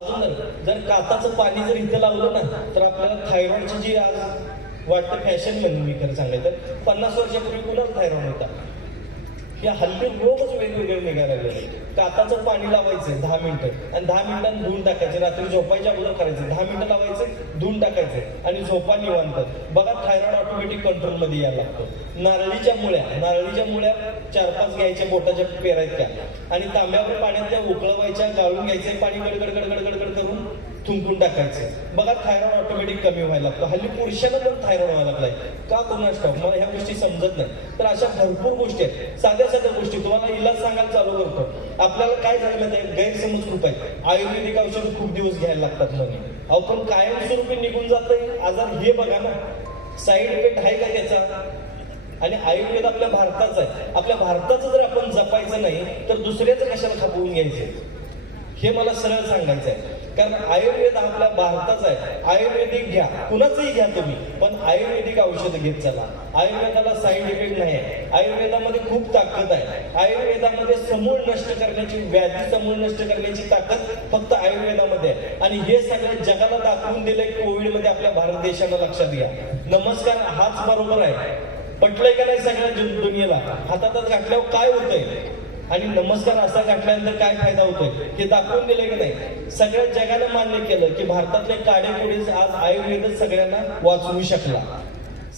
जर काताचं पाणी जर इथं लावलं ना तर आपल्याला थायरॉइडची जी आज वाटतं फॅशन म्हणून मी खरं सांगायचं तर पन्नास वर्षापूर्वी कुणाला थायरॉइड होता हे हल्ली रोगच वेगवेगळे निघायला लागले. काताचं पाणी लावायचं दहा मिनिटं. आणि दहा मिनिटांनी धुवून टाकायचे. रात्री झोपायच्या अगोदर करायचं. दहा मिनिटं लावायचे धुवून टाकायचे. आणि झोपा निवांत. बघा थायरॉइड ऑटोमॅटिक कंट्रोलमध्ये यायला लागतो. नारळीच्या मुळ्या. नारळीच्या मुळ्या चार पाच घ्यायच्या बोटाच्या पेरायच्या आणि तांब्यावर पाण्यात त्या उकळवायच्या गाळून घ्यायचे पाणी गडगड गडगड गड थुंकून टाकायचं. बघा थायरॉइड ऑटोमॅटिक कमी व्हायला लागतो हल्ली पुरुषांना पण थायरॉइड व्हायला लागलाय. का कोणास स्टॉक मला ह्या गोष्टी समजत नाही. तर अशा भरपूर गोष्टी आहेत. साध्या साध्या गोष्टी. तुम्हाला इलाज सांगायला चालू करतो. आपल्याला काय झालं माहिती गैरसमज खूप आहेत. आयुर्वेदिक औषध खूप दिवस घ्यायला लागतात म्हणे. अहो पण कायमस्वरूपी निघून जातंय. आजार हे बघा ना. साईड इफेक्ट आहे का त्याचा? आणि आयुर्वेद आपल्या भारताचा आहे. आपल्या भारताचं जर आपण जपायचं नाही तर दुसऱ्याचं कशाला खपवून घ्यायचं? हे मला सरळ सांगायचं आहे कारण आयुर्वेद आपल्या भारताचा आहे. आयुर्वेदिक घ्या. कुणाचंही घ्या तुम्ही. पण आयुर्वेदिक औषध घेत चला. आयुर्वेदाला साईड इफेक्ट नाही आहे. आयुर्वेदामध्ये खूप ताकद आहे. आयुर्वेदामध्ये समूळ नष्ट करण्याची व्याधी समूळ नष्ट करण्याची ताकद फक्त आयुर्वेदामध्ये आहे. आणि हे सगळ्या जगाला दाखवून दिलंय कोविडमध्ये आपल्या भारत देशाला लक्षात घ्या. नमस्कार हाच बरोबर आहे. पटलंय का नाही सगळ्या दुनियेला? हातात घातल्यावर काय होतंय? आणि नमस्कार असा घातल्यानंतर काय फायदा होतोय? ते दाखवून दिले की नाही? सगळ्या जगानं मान्य केलं की भारतातले काडे आज आयुर्वेदच सगळ्यांना वाचवू शकला.